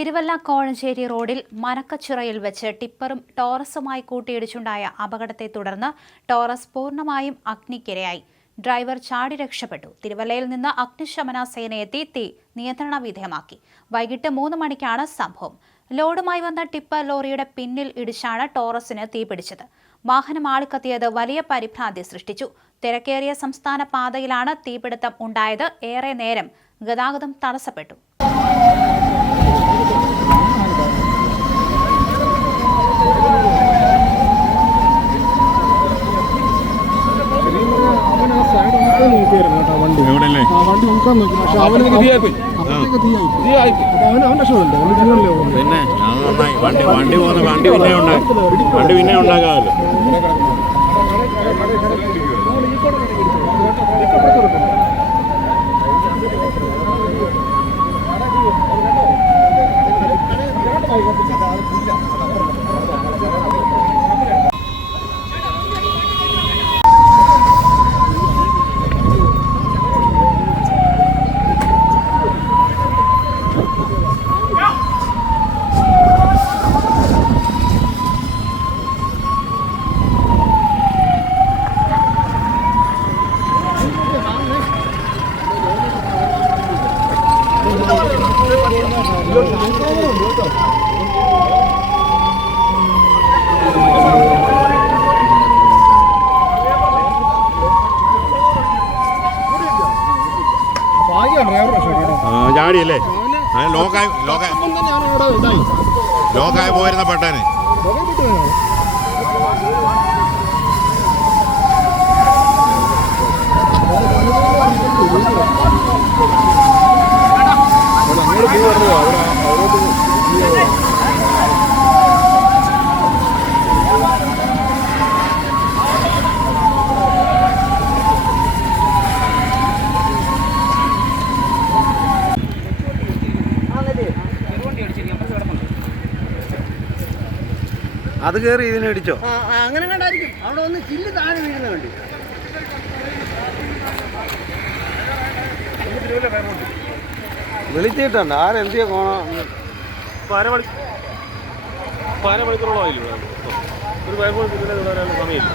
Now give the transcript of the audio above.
തിരുവല്ല കോഴഞ്ചേരി റോഡിൽ മനക്കച്ചിറയിൽ വെച്ച് ടിപ്പറും ടോറസുമായി കൂട്ടിയിടിച്ചുണ്ടായ അപകടത്തെ തുടർന്ന് ടോറസ് പൂർണമായും അഗ്നിക്കിരയായി. ഡ്രൈവർ ചാടി രക്ഷപ്പെട്ടു. തിരുവല്ലയിൽ നിന്ന് അഗ്നിശമന സേനയെത്തി തീ നിയന്ത്രണ വിധേയമാക്കി. വൈകിട്ട് മൂന്ന് മണിക്കാണ് സംഭവം. ലോഡുമായി വന്ന ടിപ്പർ ലോറിയുടെ പിന്നിൽ ഇടിച്ചാണ് ടോറസിന് തീപിടിച്ചത് വാഹനം ആളിക്കത്തിയത് വലിയ പരിഭ്രാന്തി സൃഷ്ടിച്ചു. തിരക്കേറിയ സംസ്ഥാന പാതയിലാണ് തീപിടുത്തം ഉണ്ടായത്. ഏറെ നേരം ഗതാഗതം തടസ്സപ്പെട്ടു അവൻ ആ സൈഡ് കേട്ടോ വണ്ടി. എവിടെയല്ലേ? ആ വണ്ടി ഉൾക്കാൻ നോക്കി പക്ഷെ അവന് അപ്പോഴത്തേക്ക് തീയായി അപ്പൊ അവൻ അവൻ ജീവനല്ലേ പിന്നെ വണ്ടി വണ്ടി പോകുന്ന വണ്ടി പിന്നെ ഉണ്ടായി വണ്ടി പിന്നെ ഉണ്ടാക്കാമല്ലോ ഭാഗ്യം ഡ്രൈവർ രക്ഷപ്പെട്ടു കേട്ടോ ആ, ചാടിയല്ലേ? ആ ലോക്കായി ലോക്കായി. ലോക്കായി പോയിരുന്ന പെട്ടനെ. അത് കയറി ഇതിനെ അടിച്ചോ അങ്ങനെ കണ്ടായിരിക്കും. അവിടെ ഒന്ന് ചില്ല് താഴെ വീഴുന്ന വേണ്ടി വിളിച്ചിട്ടുണ്ട്. ആരെന്തിയ കോണം അരമണിക്കൂറോളം ആയില്ലേ ഒരു പതിമൂന്ന് സമയമില്ല.